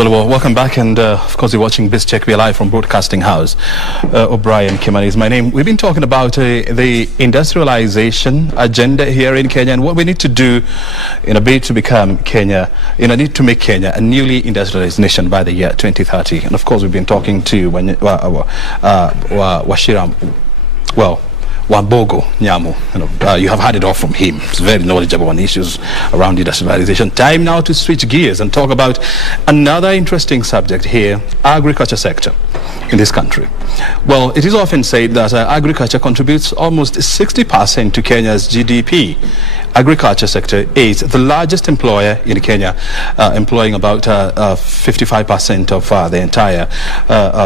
Well, welcome back, and of course you're watching Biz Check. We're live from Broadcasting House. O'Brien Kimani is my name. We've been talking about the industrialization agenda here in Kenya and what we need to do in a bid to become Kenya, in a need to make Kenya a newly industrialized nation by the year 2030. And of course we've been talking to Wambogo Nyamu. You have heard it all from him. He's very knowledgeable on issues around industrialization. Time now to switch gears and talk about another interesting subject here, agriculture sector in this country. Well, it is often said that agriculture contributes almost 60% to Kenya's GDP. Agriculture sector is the largest employer in Kenya, employing about 55% of the entire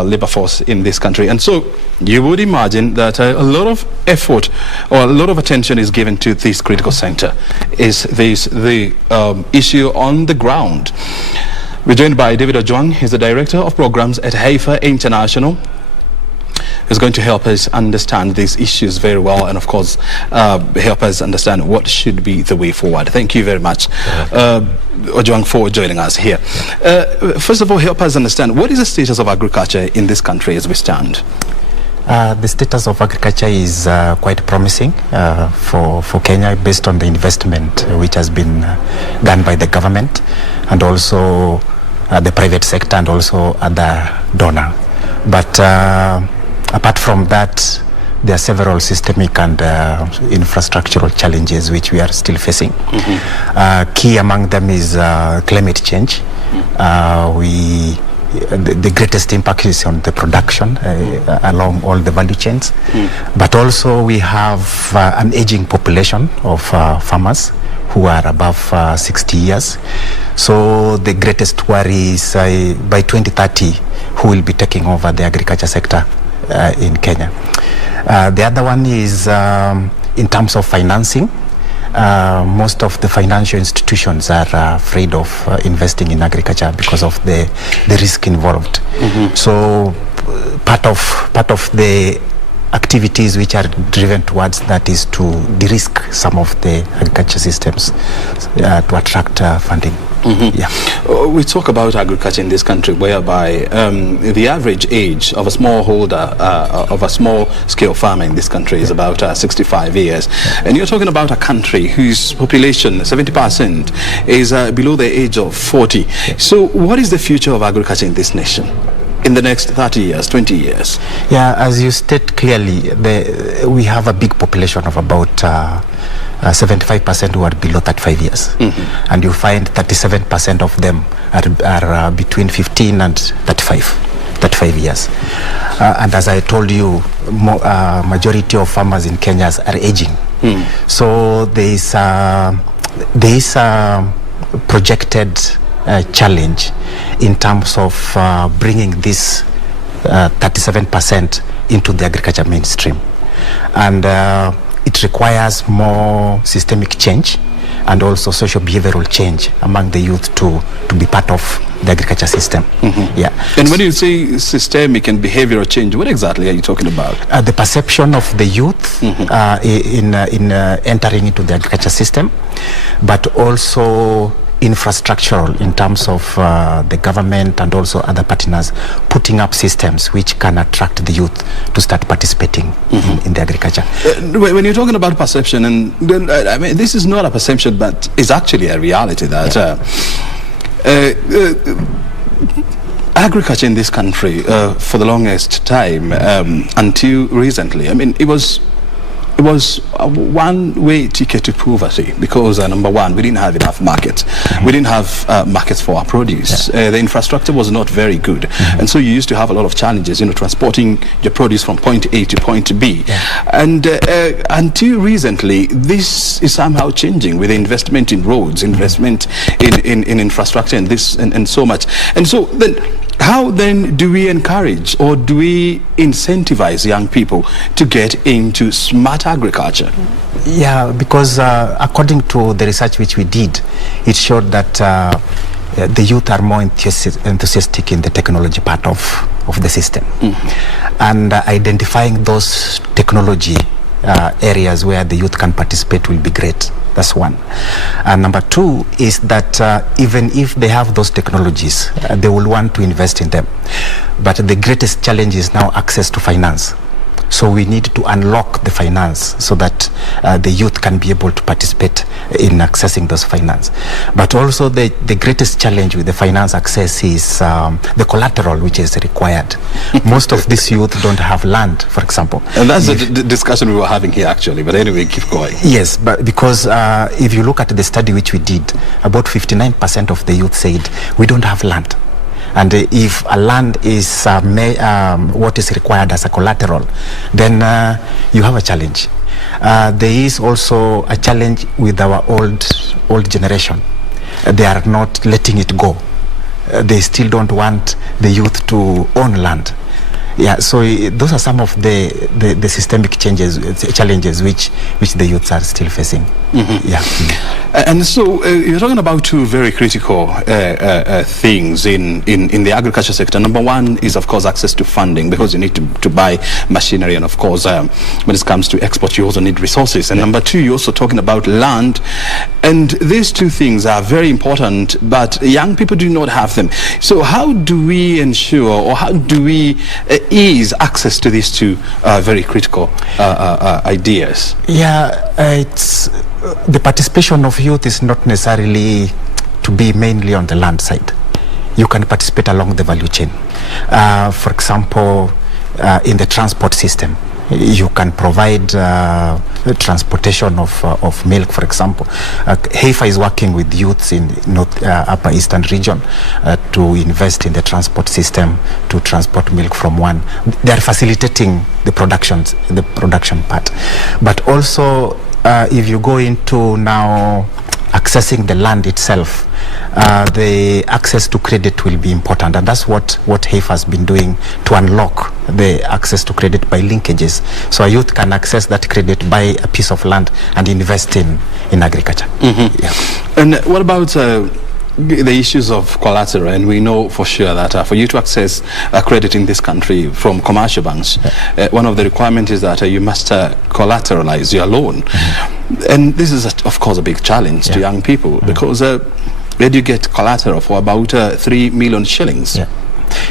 labor force in this country. And so you would imagine that a lot of effort or a lot of attention is given to this critical sector. Is this the issue on the ground? We're joined by David Ojwang. He's the Director of Programs at Heifer International. Is going to help us understand these issues very well, and of course help us understand what should be the way forward. Thank you very much, Ojwang, for joining us here. First of all, help us understand what is the status of agriculture in this country as we stand. The status of agriculture is quite promising for Kenya, based on the investment which has been done by the government and also the private sector and also other donor. But apart from that, there are several systemic and infrastructural challenges which we are still facing. Key among them is climate change. The greatest impact is on the production along all the value chains. But also we have an aging population of farmers who are above 60 years. So the greatest worry is by 2030, who will be taking over the agriculture sector in Kenya. The other one is in terms of financing. Most of the financial institutions are afraid of investing in agriculture because of the risk involved. So part of the activities which are driven towards that is to de-risk some of the agriculture systems to attract funding. Yeah. We talk about agriculture in this country whereby the average age of a smallholder of a small-scale farmer in this country is about 65 years. And you're talking about a country whose population, 70%, is below the age of 40. So what is the future of agriculture in this nation in the next 30 years, 20 years? Yeah, as you state clearly, we have a big population of about 75% who are below 35 years. And you find 37% of them are between 15 and 35 years. And as I told you, majority of farmers in Kenya are aging. So there is a projected challenge in terms of bringing this 37% into the agriculture mainstream. And it requires more systemic change and also social behavioral change among the youth to be part of the agriculture system. Yeah. And when you say systemic and behavioral change, what exactly are you talking about? The perception of the youth in entering into the agriculture system, but also infrastructural in terms of the government and also other partners putting up systems which can attract the youth to start participating in the agriculture. When you're talking about perception, and I mean, this is not a perception, but it's actually a reality that agriculture in this country for the longest time until recently, I mean, it was a one-way ticket to poverty because, number one, we didn't have enough markets. We didn't have markets for our produce. The infrastructure was not very good. And so you used to have a lot of challenges, transporting your produce from point A to point B. And until recently, this is somehow changing with investment in roads, investment in infrastructure and so much. And so then, how then do we encourage or do we incentivize young people to get into smart agriculture? Yeah, because according to the research which we did, it showed that the youth are more enthusiastic in the technology part of the system. And identifying those technology areas where the youth can participate will be great. That's one. And number two is that even if they have those technologies, they will want to invest in them. But the greatest challenge is now access to finance. So we need to unlock the finance so that the youth can be able to participate in accessing those finance. But also the greatest challenge with the finance access is the collateral which is required. Most of these youth don't have land, for example. And that's the discussion we were having here actually, but anyway, keep going. Yes, but because if you look at the study which we did, about 59% of the youth said we don't have land. And if a land is what is required as a collateral, then you have a challenge. There is also a challenge with our old generation. They are not letting it go. They still don't want the youth to own land. Yeah, so those are some of the systemic challenges which the youths are still facing. Mm-hmm. Yeah. And so you're talking about two very critical things in the agriculture sector. Number one is, of course, access to funding, because you need to buy machinery, and of course, when it comes to export, you also need resources. And number two, you're also talking about land, and these two things are very important, but young people do not have them. So how do we ensure, or how do we ease access to these two very critical ideas? Yeah, it's the participation of youth is not necessarily to be mainly on the land side. You can participate along the value chain. For example, in the transport system, you can provide transportation of milk, for example. Heifer is working with youths in Upper Eastern region to invest in the transport system to transport milk from one. They are facilitating the production part. But also, if you go into now accessing the land itself, the access to credit will be important, and that's what Heifer has been doing to unlock the access to credit by linkages. So a youth can access that credit, buy a piece of land, and invest in agriculture. Mm-hmm. Yeah. And what about the issues of collateral? And we know for sure that for you to access credit in this country from commercial banks, one of the requirements is that you must collateralize your loan. Mm-hmm. And this is, of course, a big challenge to young people, because where do you get collateral for about 3 million shillings?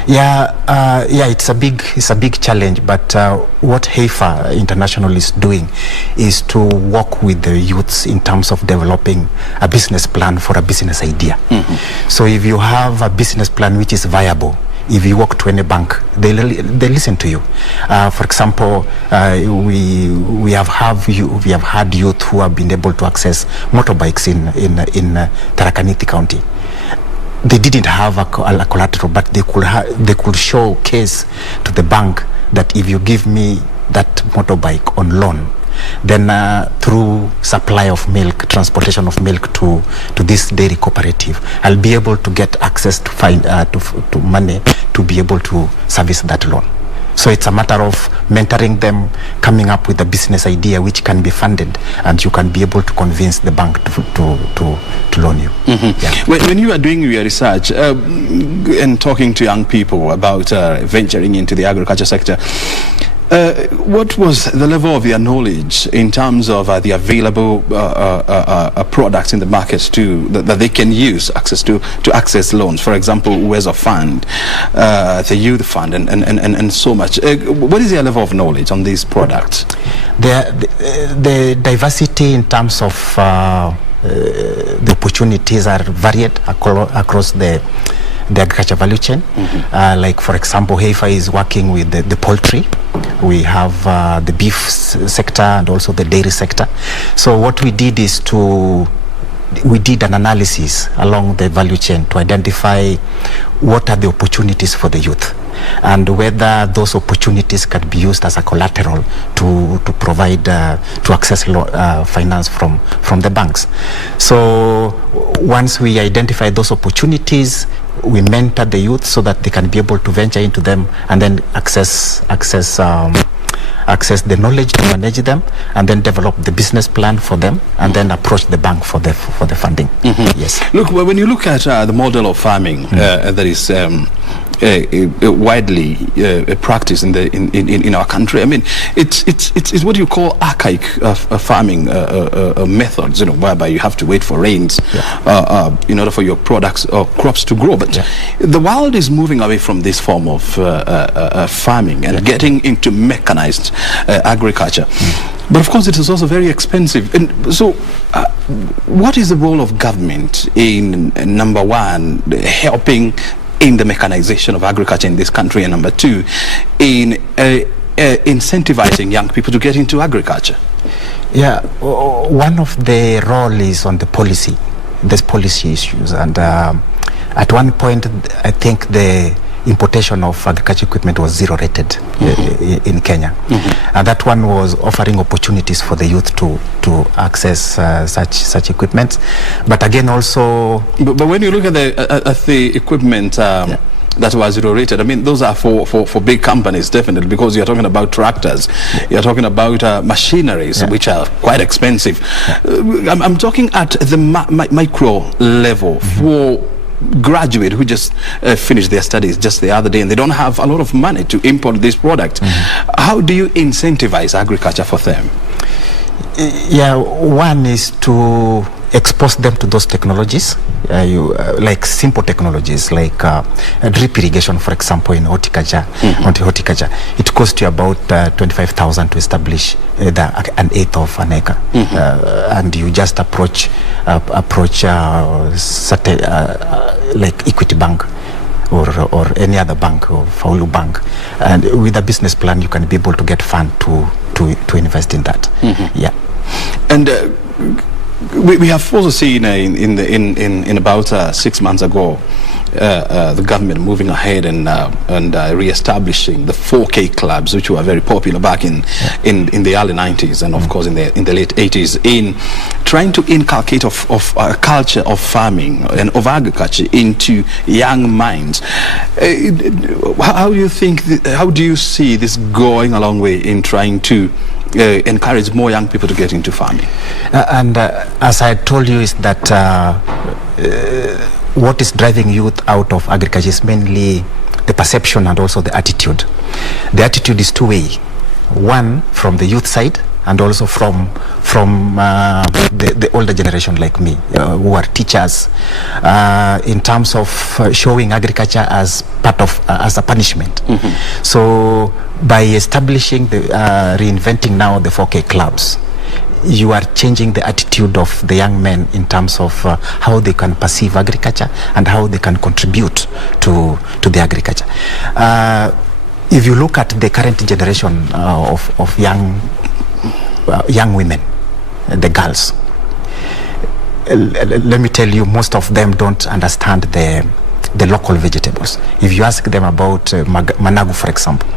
It's a big challenge, but what Heifer International is doing is to work with the youths in terms of developing a business plan for a business idea. Mm-hmm. So if you have a business plan which is viable, if you walk to any bank, they listen to you. For example, we have had youth who have been able to access motorbikes in Tharaka Nithi County. They didn't have a collateral, but they could showcase to the bank that if you give me that motorbike on loan, then through supply of milk, transportation of milk to this dairy cooperative, I'll be able to get access to money to be able to service that loan. So it's a matter of mentoring them, coming up with a business idea which can be funded, and you can be able to convince the bank to loan you. Mm-hmm. Yeah. When you are doing your research and talking to young people about venturing into the agriculture sector, what was the level of their knowledge in terms of the available products in the market that they can use to access loans? For example, ways of fund, the youth fund, and so much. What is their level of knowledge on these products? The diversity in terms of the opportunities are varied across the agriculture value chain. Mm-hmm. Like, for example, Heifer is working with the poultry. We have the beef sector and also the dairy sector. So what we did is we did an analysis along the value chain to identify what are the opportunities for the youth, and whether those opportunities can be used as a collateral to provide to access finance from the banks. So once we identify those opportunities, we mentor the youth so that they can be able to venture into them and then access the knowledge to manage them, and then develop the business plan for them, and then approach the bank for the funding. Mm-hmm. Yes. Look, when you look at the model of farming that is widely practiced in our country. I mean, it's what you call archaic farming methods, you know, whereby you have to wait for rains in order for your products or crops to grow. But the world is moving away from this form of farming and getting into mechanized agriculture. But of course, it is also very expensive. And so, what is the role of government in, number one, helping in the mechanization of agriculture in this country, and number two, in incentivizing young people to get into agriculture? Yeah, one of the role is on the policy. There's policy issues, and at one point, I think the importation of agriculture equipment was zero rated in Kenya, and that one was offering opportunities for the youth to access such equipment. But again, also, but when you look at the equipment that was zero rated, I mean, those are for big companies, definitely, because you're talking about tractors, you're talking about machineries, which are quite expensive. I'm talking at the micro level for graduate who just finished their studies just the other day, and they don't have a lot of money to import this product. How do you incentivize agriculture for them? Yeah, one is to expose them to those technologies, like simple technologies, like drip irrigation, for example, in horticulture. Horticulture, it costs you about 25,000 to establish an eighth of an acre, and you just approach certain, like Equity Bank or any other bank or Followthrough bank, and with a business plan, you can be able to get fund to invest in that. And we have also seen in about 6 months ago the government moving ahead and re-establishing the 4K clubs, which were very popular back in the early 90s and of course in the late 80s, in trying to inculcate of a culture of farming and of agriculture into young minds. How do you think? How do you see this going a long way in trying to encourage more young people to get into farming? And as I told you, is that what is driving youth out of agriculture is mainly the perception and also the attitude. The attitude is two-way. One, from the youth side, and also from the older generation like me, who are teachers, in terms of showing agriculture as part of as a punishment. So by establishing the reinventing now the 4K clubs, you are changing the attitude of the young men in terms of how they can perceive agriculture and how they can contribute to the agriculture. If you look at the current generation of young women, the girls, let me tell you, most of them don't understand the local vegetables. If you ask them about managu, for example,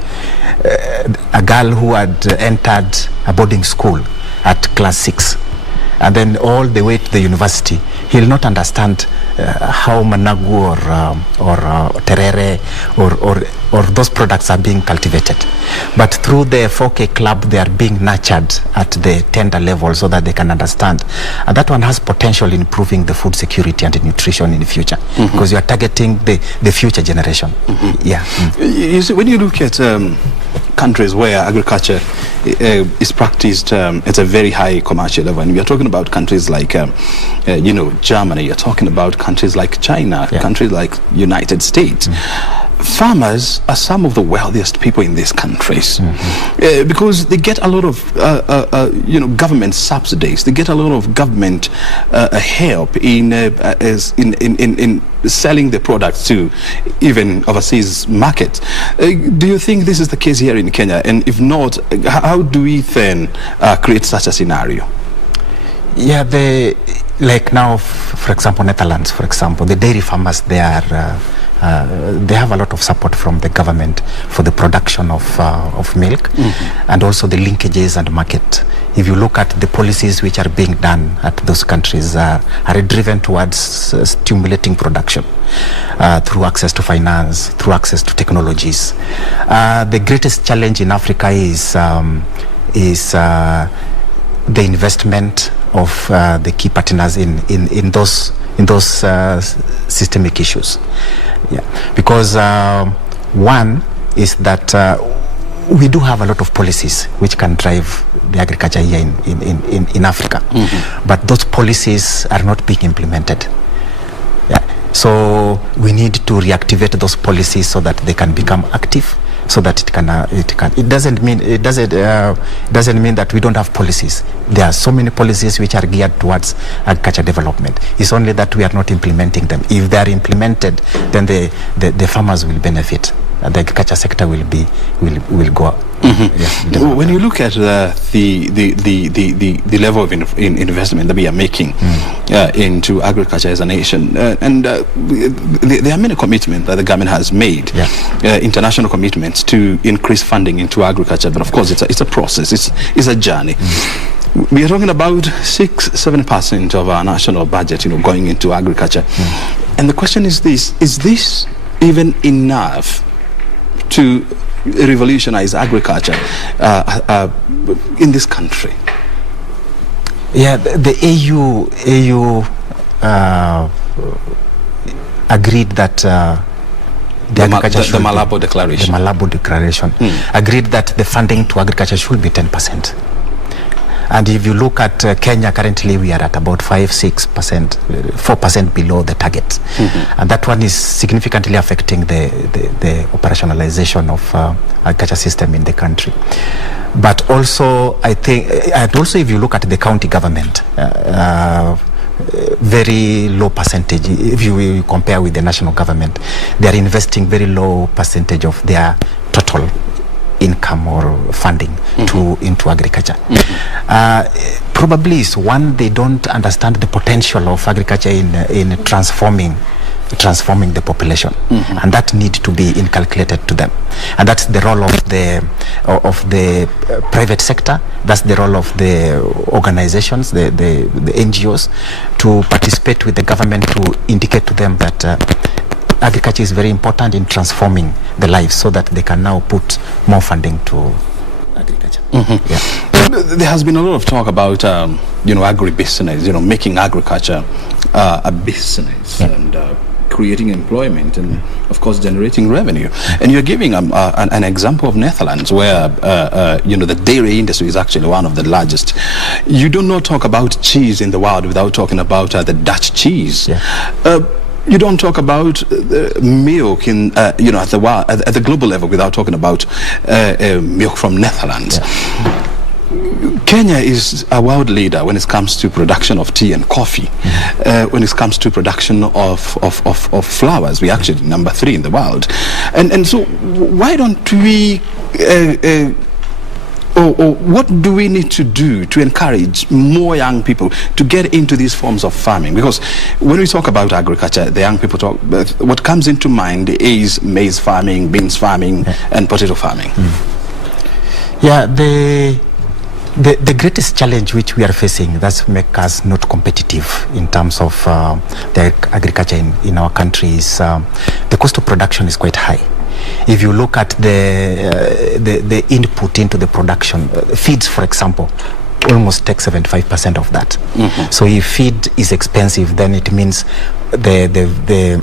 a girl who had entered a boarding school at class 6 and then all the way to the university, he'll not understand how managu or terere or those products are being cultivated. But through the 4K club, they are being nurtured at the tender level so that they can understand. And that one has potential in improving the food security and the nutrition in the future, because you are targeting the future generation. You see, when you look at countries where agriculture is practiced at a very high commercial level, and we are talking about countries like Germany, you're talking about countries like China, countries like United States. Farmers are some of the wealthiest people in these countries because they get a lot of government subsidies. They get a lot of government help in selling the products to even overseas markets. Do you think this is the case here in Kenya? And if not, how do we then create such a scenario? Yeah, like now, for example, Netherlands, for example, the dairy farmers, they have a lot of support from the government for the production of milk, and also the linkages and market. If you look at the policies which are being done at those countries, are driven towards stimulating production through access to finance, through access to technologies. The greatest challenge in Africa is the investment of the key partners in those systemic issues. Yeah, because one is that we do have a lot of policies which can drive the agriculture here in Africa, but those policies are not being implemented. Yeah. So we need to reactivate those policies so that they can become active, so that it doesn't mean that we don't have policies. There are so many policies which are geared towards agriculture development. It's only that we are not implementing them. If they are implemented, then the farmers will benefit. The agriculture sector will go up. Yes, when you look at the level of investment that we are making into agriculture as a nation, and there are many commitments that the government has made, international commitments to increase funding into agriculture. But of course, it's a process. It's a journey. We are talking about 6-7% of our national budget, going into agriculture. And the question is this: is this even enough to revolutionize agriculture in this country? Yeah, the AU agreed that the Malabo Declaration. The Malabo Declaration agreed that the funding to agriculture should be 10%. And if you look at Kenya, currently we are at about 5-6%, 4% below the target. And that one is significantly affecting the operationalization of agriculture system in the country. But also, I think, and also if you look at the county government, very low percentage. If you compare with the national government, they are investing very low percentage of their total income or funding into agriculture. Probably is one, they don't understand the potential of agriculture in transforming the population, and that need to be inculcated to them. And that's the role of the private sector. That's the role of the organizations, the NGOs, to participate with the government to indicate to them that agriculture is very important in transforming the lives, so that they can now put more funding to agriculture. Yeah. There has been a lot of talk about agribusiness, making agriculture a business, and creating employment, and of course generating revenue. And you're giving an example of Netherlands, where the dairy industry is actually one of the largest. You do not talk about cheese in the world without talking about the Dutch cheese. You don't talk about milk in at the global level without talking about milk from Netherlands. Kenya is a world leader when it comes to production of tea and coffee. When it comes to production of flowers, we're actually number 3 in the world. And so why don't we or what do we need to do to encourage more young people to get into these forms of farming? Because when we talk about agriculture, the young people talk, what comes into mind is maize farming, beans farming, and potato farming. Yeah, the greatest challenge which we are facing that's make us not competitive in terms of the agriculture in our country is the cost of production is quite high. If you look at the input into the production, feeds, for example, almost take 75% of that. So if feed is expensive, then it means the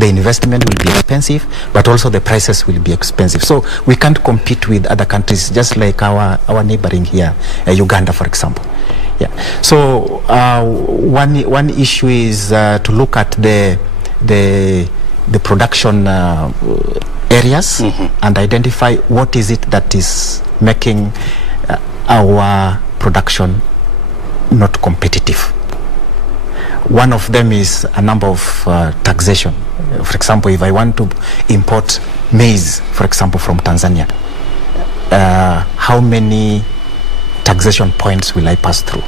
investment will be expensive, but also the prices will be expensive. So we can't compete with other countries, just like our neighboring here, Uganda, for example. Yeah. So one issue is to look at the production areas and identify what is it that is making our production not competitive. One of them is a number of taxation. For example, if I want to import maize, for example, from Tanzania, how many taxation points will I pass through?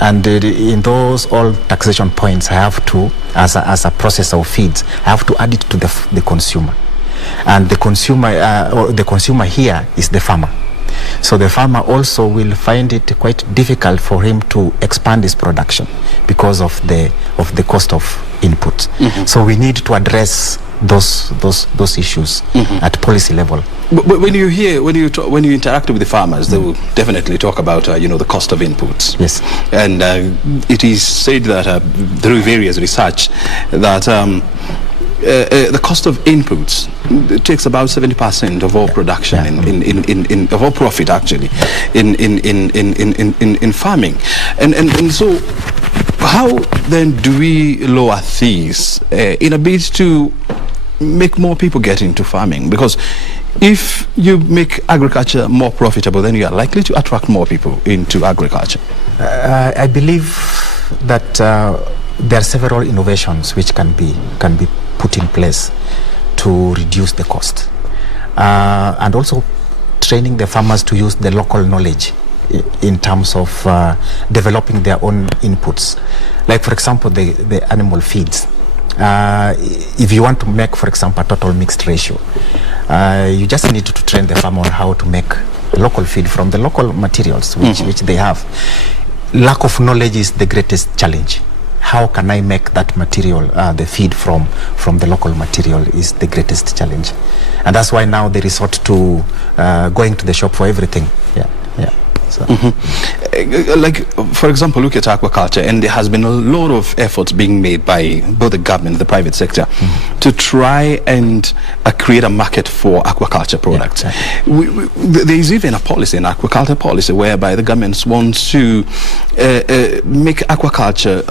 And in those all taxation points, I have to, as a processor of feeds, I have to add it to the consumer. And the consumer here is the farmer. So the farmer also will find it quite difficult for him to expand his production because of the cost of input. So we need to address those issues at policy level. But when you interact with the farmers, they will definitely talk about the cost of inputs. Yes. And it is said that through various research that the cost of inputs takes about 70% of all production in of all profit actually in farming, and so how then do we lower these in a bid to make more people get into farming? Because if you make agriculture more profitable, then you are likely to attract more people into agriculture. I believe that there are several innovations which can be put in place to reduce the cost, and also training the farmers to use the local knowledge in terms of developing their own inputs. Like, for example, the animal feeds. If you want to make, for example, a total mixed ratio, you just need to train the farmer on how to make local feed from the local materials which they have. Lack of knowledge is the greatest challenge. How can I make that material, the feed from the local material, is the greatest challenge. And that's why now they resort to going to the shop for everything. So. Like, for example, look at aquaculture, and there has been a lot of efforts being made by both the government and the private sector to try and create a market for aquaculture products. There is even a policy, an aquaculture policy, whereby the government wants to make aquaculture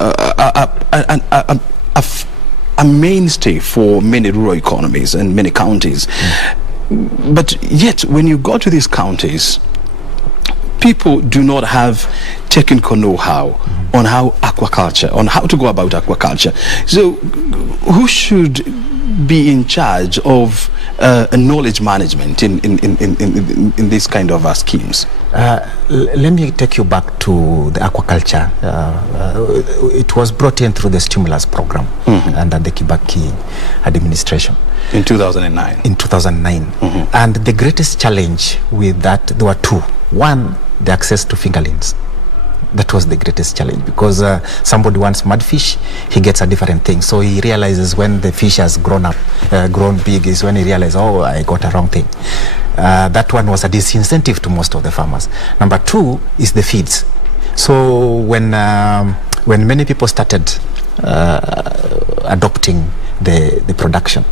a mainstay for many rural economies and many counties. But yet, when you go to these counties, people do not have technical know-how on how aquaculture, on how to go about aquaculture. So who should be in charge of knowledge management in this kind of schemes? Let me take you back to the aquaculture. It was brought in through the stimulus program under the Kibaki administration. In 2009? In 2009. And the greatest challenge with that, there were two. One, the access to fingerlings. That was the greatest challenge, because somebody wants mudfish, he gets a different thing. So he realizes when the fish has grown big, is when he realizes, oh, I got a wrong thing. That one was a disincentive to most of the farmers. Number two is the feeds. So when many people started adopting the production,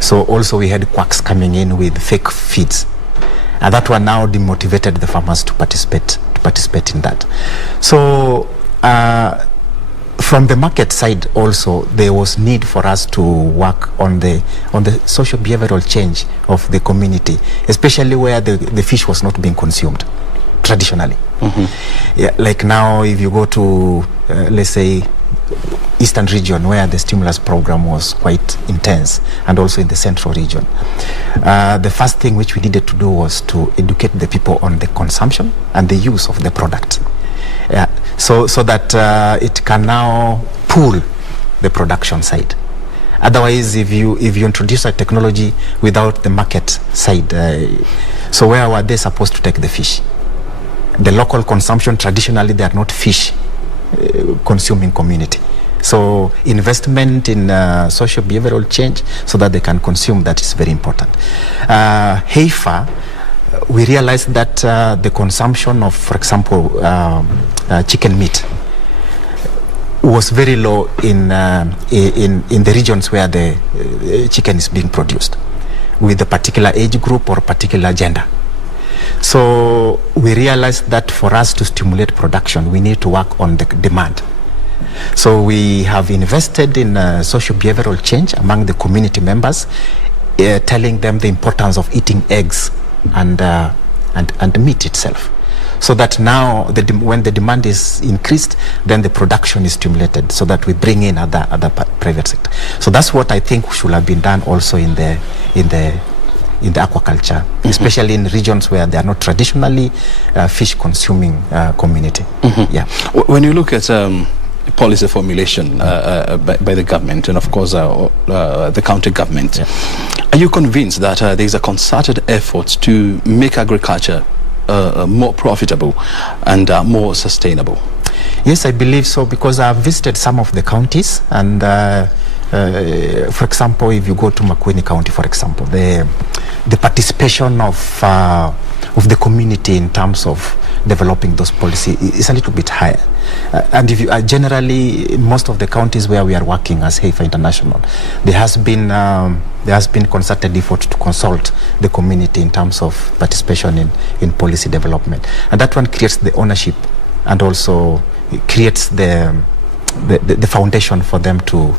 so also we had quacks coming in with fake feeds. And that one now demotivated the farmers to participate in that. So from the market side also, there was need for us to work on the social behavioral change of the community, especially where the fish was not being consumed traditionally. Yeah, like now, if you go to let's say Eastern region, where the stimulus program was quite intense, and also in the central region, the first thing which we needed to do was to educate the people on the consumption and the use of the product, so that it can now pull the production side. Otherwise, if you introduce a technology without the market side, so where were they supposed to take the fish? The local consumption, traditionally they are not fish consuming community. So investment in social behavioral change so that they can consume, that is very important. Heifer, we realized that the consumption of, for example, chicken meat was very low in the regions where the chicken is being produced, with a particular age group or particular gender. So we realized that for us to stimulate production, we need to work on the demand. So we have invested in social behavioral change among the community members, telling them the importance of eating eggs and meat itself, so that now when the demand is increased, then the production is stimulated, so that we bring in other private sector. So that's what I think should have been done also in the aquaculture, especially in regions where they are not traditionally fish consuming community. Yeah. When you look at policy formulation by the government and of course the county government, are you convinced that there is a concerted effort to make agriculture more profitable and more sustainable? Yes, I believe so, because I've visited some of the counties, and for example, if you go to Makueni County, for example, the participation of the community in terms of developing those policies is a little bit higher. And if you generally, in most of the counties where we are working as Heifer International, there has been concerted effort to consult the community in terms of participation in policy development, and that one creates the ownership and also it creates the foundation for them to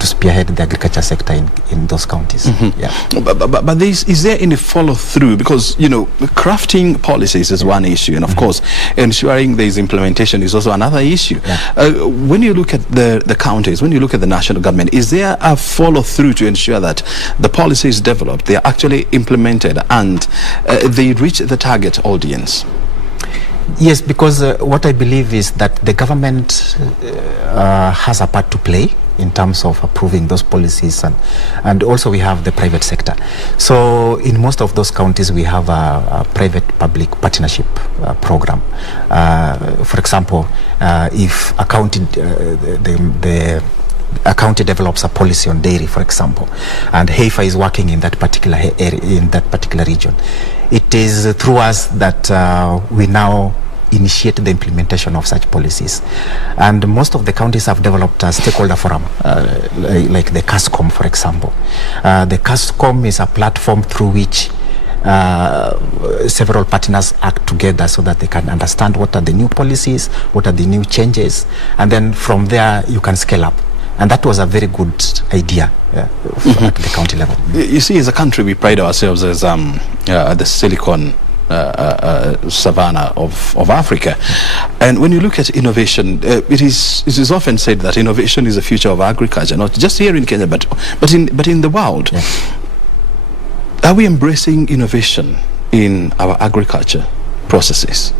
spearhead the agriculture sector in those counties. Yeah. But is there any follow through? Because, you know, crafting policies is one issue, and of course ensuring there is implementation is also another issue. When you look at the counties, when you look at the national government, is there a follow through to ensure that the policies developed, they are actually implemented and they reach the target audience? Yes, because what I believe is that the government has a part to play in terms of approving those policies, and also we have the private sector. So in most of those counties we have a private-public partnership program. For example, if a county, a county develops a policy on dairy, for example, and Heifer is working in that particular area, in that particular region, it is through us that we now initiate the implementation of such policies. And most of the counties have developed a stakeholder forum, like the CASCOM, for example. The CASCOM is a platform through which several partners act together so that they can understand what are the new policies, what are the new changes, and then from there you can scale up. And that was a very good idea at the county level. You see, as a country, we pride ourselves as the silicon savannah of Africa. And when you look at innovation, it is often said that innovation is the future of agriculture, not just here in Kenya, but in the world. Are we embracing innovation in our agriculture processes?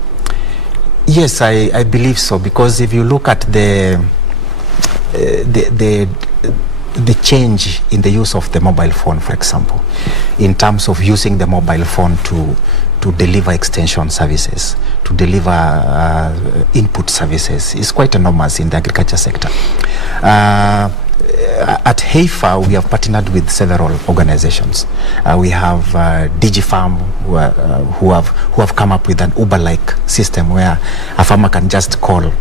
Yes, I believe so, because if you look at the change in the use of the mobile phone, for example, in terms of using the mobile phone to deliver extension services, to deliver input services, is quite enormous in the agriculture sector. At Heifer, we have partnered with several organizations. We have DigiFarm, who have come up with an Uber-like system where a farmer can just call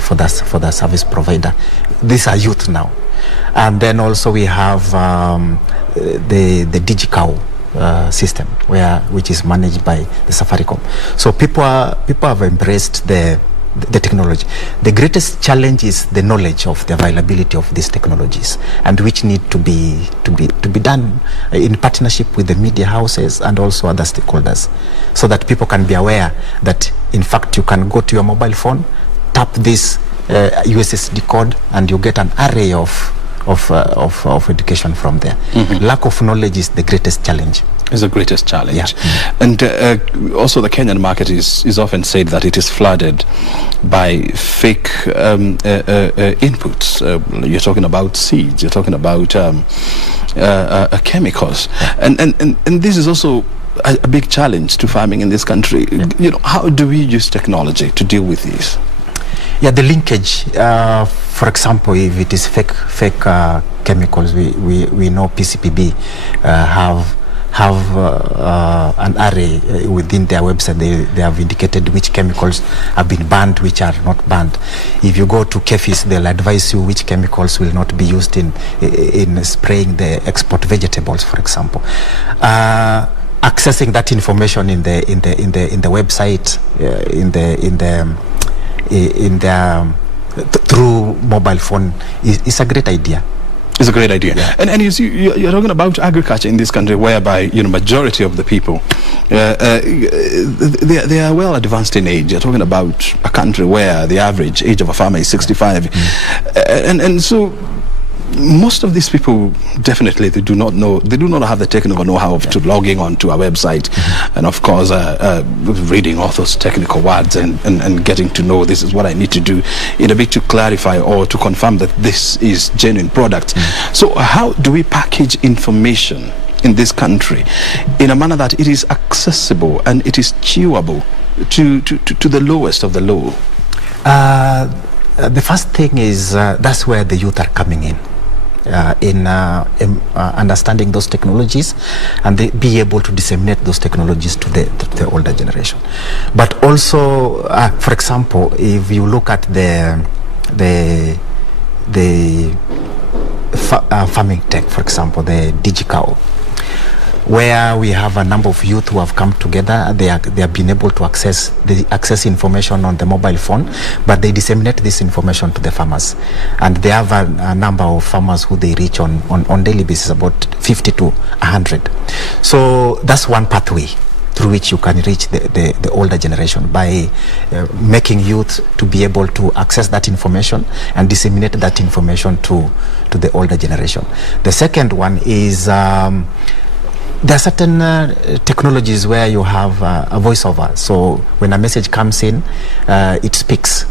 for the service provider. These are youth now. And then also we have the DigiCow system, which is managed by the Safaricom. So people have embraced the technology. The greatest challenge is the knowledge of the availability of these technologies, and which need to be done in partnership with the media houses and also other stakeholders, so that people can be aware that in fact you can go to your mobile phone, tap this USSD code, and you get an array of education from there. Lack of knowledge is the greatest challenge. Is the greatest challenge. And also the Kenyan market is often said that it is flooded by fake inputs. You're talking about seeds, you're talking about chemicals, and this is also a big challenge to farming in this country. You know, how do we use technology to deal with this? Yeah, the linkage. For example, if it is fake chemicals, we know PCPB have an array within their website. They have indicated which chemicals have been banned, which are not banned. If you go to KEFIS, they'll advise you which chemicals will not be used in spraying the export vegetables, for example. Accessing that information in the website, through mobile phone is a great idea. It's a great idea. And you see, you're talking about agriculture in this country, whereby, you know, majority of the people they are well advanced in age. You're talking about a country where the average age of a farmer is 65, and so most of these people definitely they do not have the technical know-how of to logging onto a website, and of course reading all those technical words and getting to know this is what I need to do in a bit to clarify or to confirm that this is genuine product. So how do we package information in this country in a manner that it is accessible and it is chewable to the lowest of the low? The first thing is that's where the youth are coming in. in understanding those technologies, and they be able to disseminate those technologies to the older generation. But also, for example, if you look at the farming tech, for example, the DigiCow, where we have a number of youth who have come together. They have been able to access information on the mobile phone, but they disseminate this information to the farmers. And they have a number of farmers who they reach on daily basis, about 50 to 100. So that's one pathway through which you can reach the older generation, by making youth to be able to access that information and disseminate that information to the older generation. The second one is there are certain technologies where you have a voiceover. So when a message comes in, it speaks.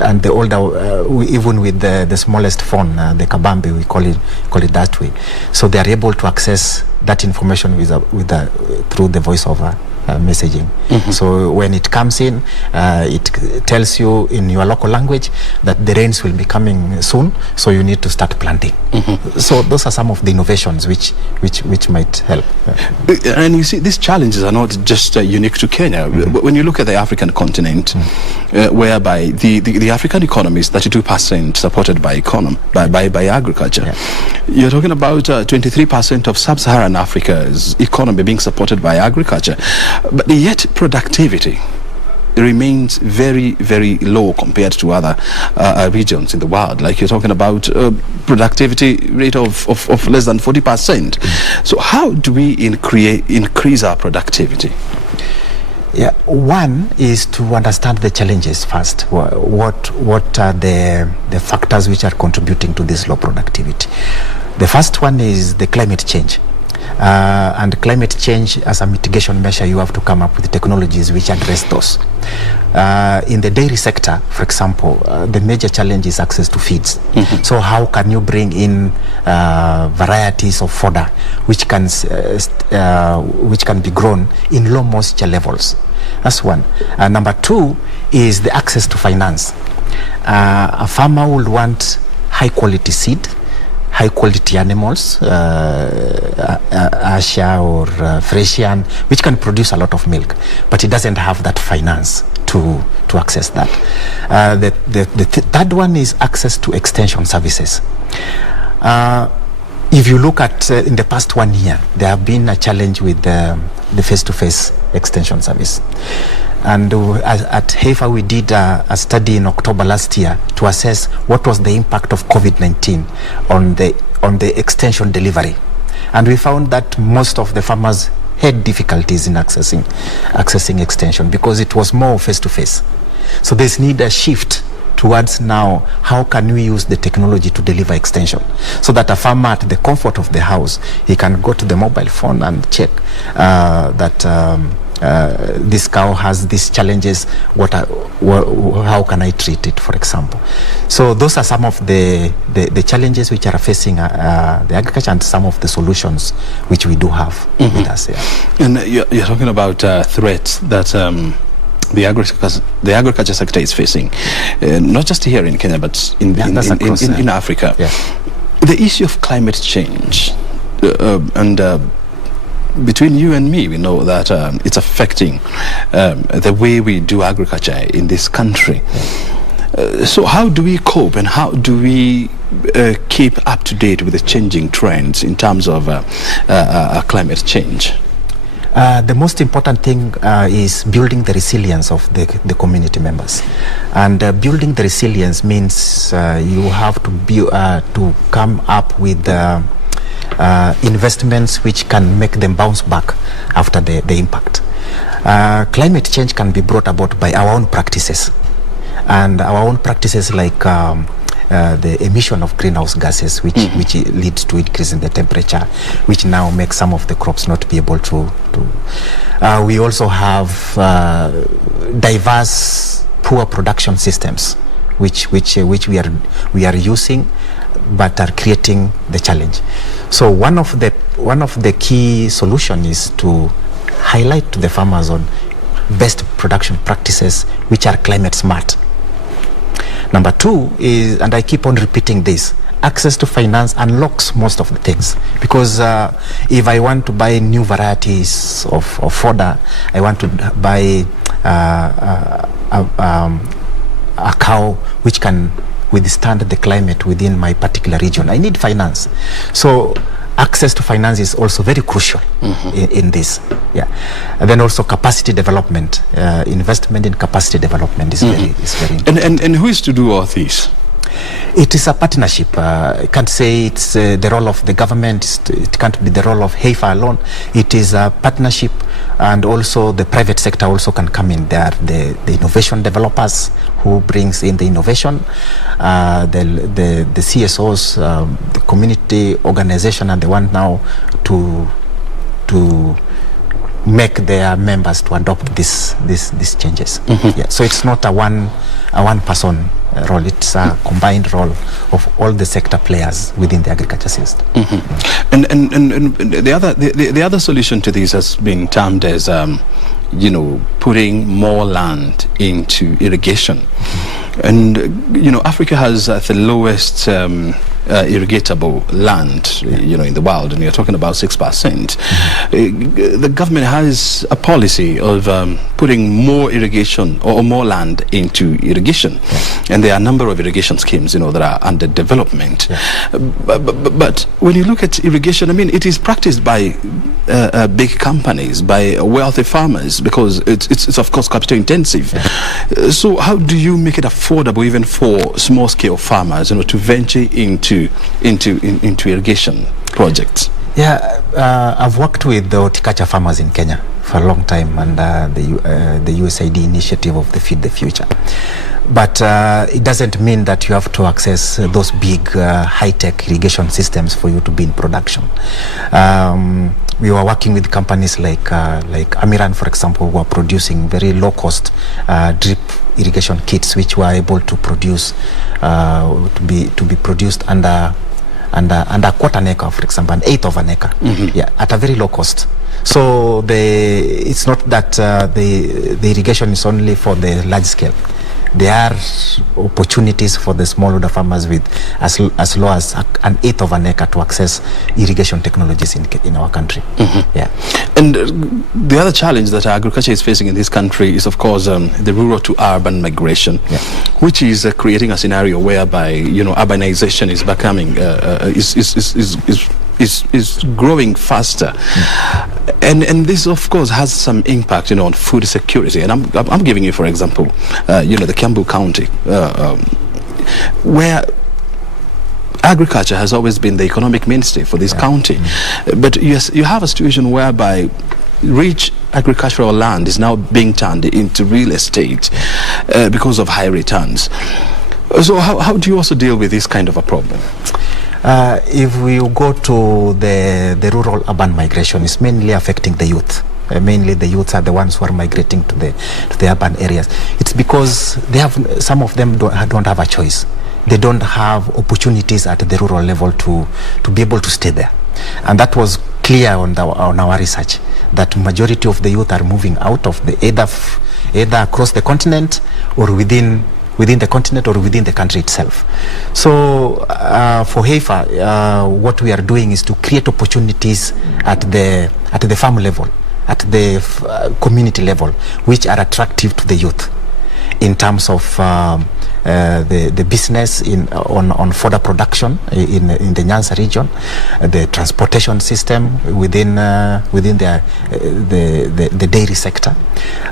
And the older, even with the smallest phone, the kabambe, we call it that way. So they are able to access that information through the voiceover messaging. Mm-hmm. So when it comes in, it tells you in your local language that the rains will be coming soon, so you need to start planting. Mm-hmm. So those are some of the innovations which might help. And you see, these challenges are not just unique to Kenya. Mm-hmm. When you look at the African continent, whereby the African economy is 32% supported by agriculture. Yeah. You're talking about 23% of sub-Saharan Africa's economy being supported by agriculture. But yet productivity remains very, very low compared to other regions in the world. Like you're talking about productivity rate of less than 40%. So how do we increase our productivity? Yeah, one is to understand the challenges first. What are the factors which are contributing to this low productivity? The first one is the climate change. And climate change, as a mitigation measure, you have to come up with technologies which address those. In the dairy sector, for example, the major challenge is access to feeds. Mm-hmm. So how can you bring in varieties of fodder which can be grown in low moisture levels? That's one. Number two is the access to finance. A farmer will want high quality seed, high quality animals, Asha or Fresian, which can produce a lot of milk, but it doesn't have that finance to access that. The third one is access to extension services. If you look at in the past 1 year, there have been a challenge with the face-to-face extension service. And at Heifer, we did a study in October last year to assess what was the impact of COVID-19 on the extension delivery. And we found that most of the farmers had difficulties in accessing extension because it was more face-to-face. So there's need a shift towards now, how can we use the technology to deliver extension, so that a farmer at the comfort of the house, he can go to the mobile phone and check that this cow has these challenges, how can I treat it, for example. So those are some of the challenges which are facing the agriculture, and some of the solutions which we do have with us. Yeah. And you're talking about threats that the agriculture sector is facing, not just here in Kenya, but in Africa. Yeah. The issue of climate change, and between you and me, we know that it's affecting the way we do agriculture in this country. So how do we cope, and how do we keep up to date with the changing trends in terms of climate change? The most important thing is building the resilience of the community members. And building the resilience means you have to come up with investments which can make them bounce back after the impact. Climate change can be brought about by our own practices. And our own practices, like the emission of greenhouse gases, which leads to increase in the temperature, which now makes some of the crops not be able to. We also have diverse poor production systems, which we are using, but are creating the challenge. So one of the key solution is to highlight to the farmers on best production practices which are climate smart. Number two is, and I keep on repeating this, access to finance unlocks most of the things, because if I want to buy new varieties of fodder, I want to buy a cow which can withstand the climate within my particular region, I need finance. So access to finance is also very crucial in this. Yeah, and then also capacity development, investment in capacity development is very important. And who is to do all this? It is a partnership. I can't say it's the role of the government. It can't be the role of Heifer alone. It is a partnership, and also the private sector also can come in there. The innovation developers who brings in the innovation, the CSOs, the community organization, and the one now to make their members to adopt these changes. Yeah. So it's not a one person role. It's a combined role of all the sector players within the agriculture system. And the other solution to this has been termed as putting more land into irrigation. And Africa has the lowest irrigatable land in the world, and you're talking about 6%. The government has a policy of putting more irrigation or more land into irrigation, and there are a number of irrigation schemes that are under development. But when you look at irrigation, I mean, it is practiced by big companies, by wealthy farmers, because it's of course capital intensive. So how do you make it affordable even for small scale farmers to venture into irrigation projects? Yeah, I've worked with the horticulture farmers in Kenya for a long time under the USAID initiative of the Feed the Future. But it doesn't mean that you have to access those big high-tech irrigation systems for you to be in production. We were working with companies like Amiran, for example, who are producing very low-cost drip irrigation kits, which were able to produce to be produced under a quarter an acre, for example, an eighth of an acre, at a very low cost. So it's not that the irrigation is only for the large scale. There are opportunities for the smallholder farmers with as low as an eighth of an acre to access irrigation technologies in our country. Yeah. And the other challenge that agriculture is facing in this country is, of course, the rural to urban migration, which is creating a scenario whereby urbanization is becoming is growing faster, and this of course has some impact on food security. And I'm giving you, for example, the Kiambu County, where agriculture has always been the economic mainstay for this county, but yes, you have a situation whereby rich agricultural land is now being turned into real estate because of high returns. So how do you also deal with this kind of a problem? If we go to the rural-urban migration, it's mainly affecting the youth. Mainly the youths are the ones who are migrating to the urban areas. It's because some of them don't have a choice. They don't have opportunities at the rural level to be able to stay there. And that was clear on our research, that majority of the youth are moving out of either across the continent or within the continent or within the country itself. So for Heifer, what we are doing is to create opportunities at the farm level, at the community level, which are attractive to the youth in terms of the business on fodder production in the Nyanza region, the transportation system within the dairy sector,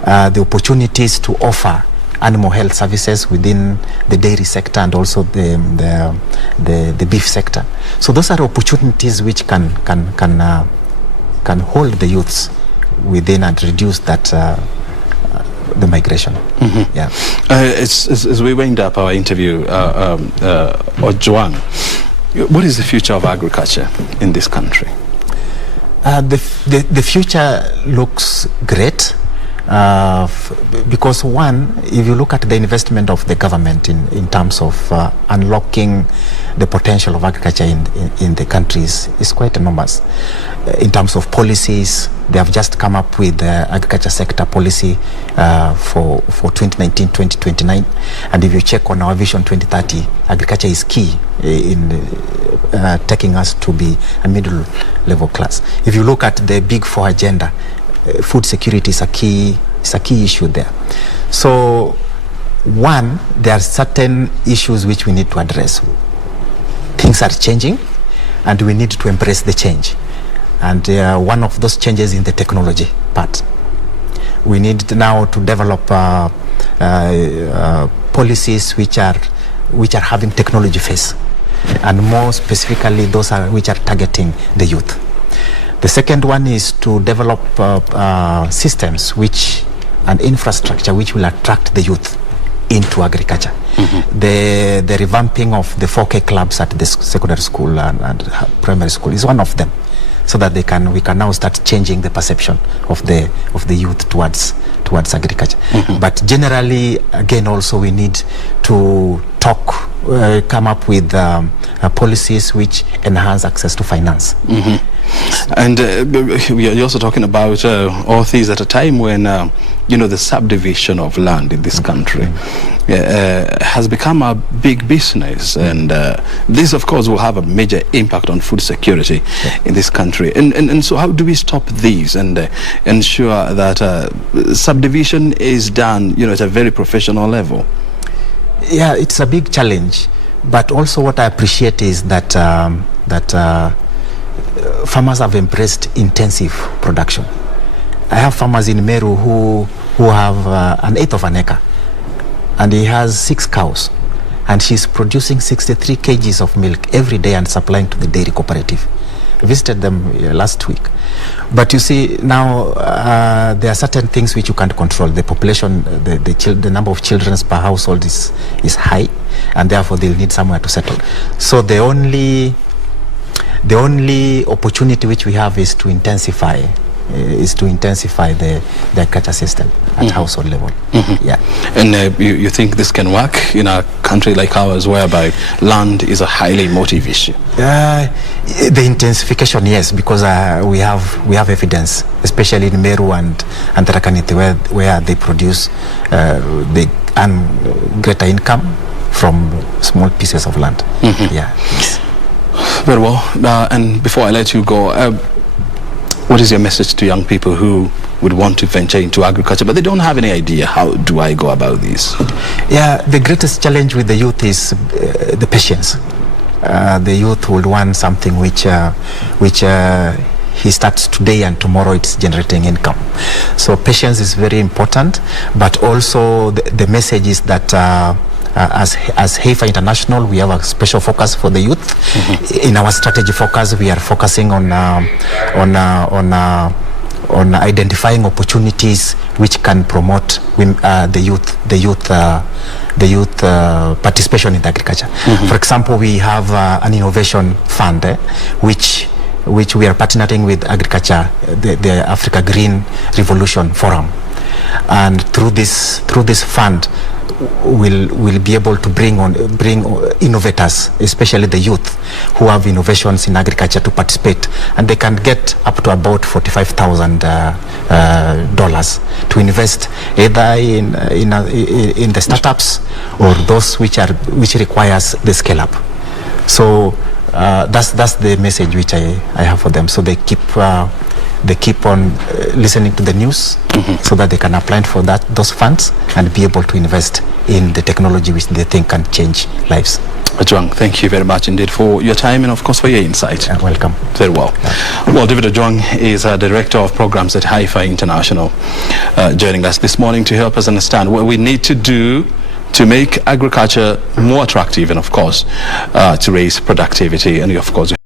the opportunities to offer animal health services within the dairy sector, and also the beef sector. So those are opportunities which can hold the youths within and reduce that the migration. Yeah. As we wind up our interview, Ojwang, what is the future of agriculture in this country? The future looks great. Because one, if you look at the investment of the government in terms of unlocking the potential of agriculture in the countries is quite enormous. In terms of policies, they have just come up with the agriculture sector policy for 2019-2029, and if you check on our Vision 2030, agriculture is key in taking us to be a middle level class. If you look at the Big Four agenda, food security is a key issue there. So one, there are certain issues which we need to address. Things are changing and we need to embrace the change. And one of those changes in the technology part. We need now to develop policies which are having technology face, and more specifically those which are targeting the youth. The second one is to develop systems and infrastructure which will attract the youth into agriculture. The revamping of the 4K clubs at the secondary school and primary school is one of them, so that we can now start changing the perception of the youth towards agriculture. But generally, again, also we need to come up with policies which enhance access to finance. And we are also talking about all these at a time when the subdivision of land in this country has become a big business, and this of course will have a major impact on food security in this country. And so how do we stop these and ensure that subdivision is done at a very professional level? Yeah, it's a big challenge, but also what I appreciate is that farmers have embraced intensive production. I have farmers in Meru who have an eighth of an acre, and he has 6 cows, and she's producing 63 kgs of milk every day and supplying to the dairy cooperative. I visited them last week. But you see, now there are certain things which you can't control. The population, the number of children per household is high, and therefore they'll need somewhere to settle. So the only opportunity which we have is to intensify the agriculture system at household level. Yeah. And you think this can work in a country like ours, whereby land is a highly emotive issue? The intensification, yes, because we have evidence, especially in Meru and Tarakaniti, where they produce they earn greater income from small pieces of land. Yeah. Yes. Very well. And before I let you go, what is your message to young people who would want to venture into agriculture, but they don't have any idea how do I go about this? Yeah, the greatest challenge with the youth is the patience. The youth will want something which he starts today and tomorrow it's generating income. So patience is very important, but also the message is that as Heifer International, we have a special focus for the youth. In our strategy focus, we are focusing on identifying opportunities which can promote the youth participation in agriculture. For example, we have an innovation fund which we are partnering with agriculture, the Africa Green Revolution Forum, and through this fund will be able to bring innovators, especially the youth who have innovations in agriculture, to participate, and they can get up to about $45,000 to invest either in the startups or those which requires the scale up. So that's the message which I have for them. So they keep on listening to the news, so that they can apply for those funds and be able to invest in the technology which they think can change lives. Ojwang, thank you very much indeed for your time and of course for your insight. Welcome. Very well. Well, David Ojwang is Director of Programs at Heifer International, joining us this morning to help us understand what we need to do to make agriculture more attractive and of course to raise productivity, and of course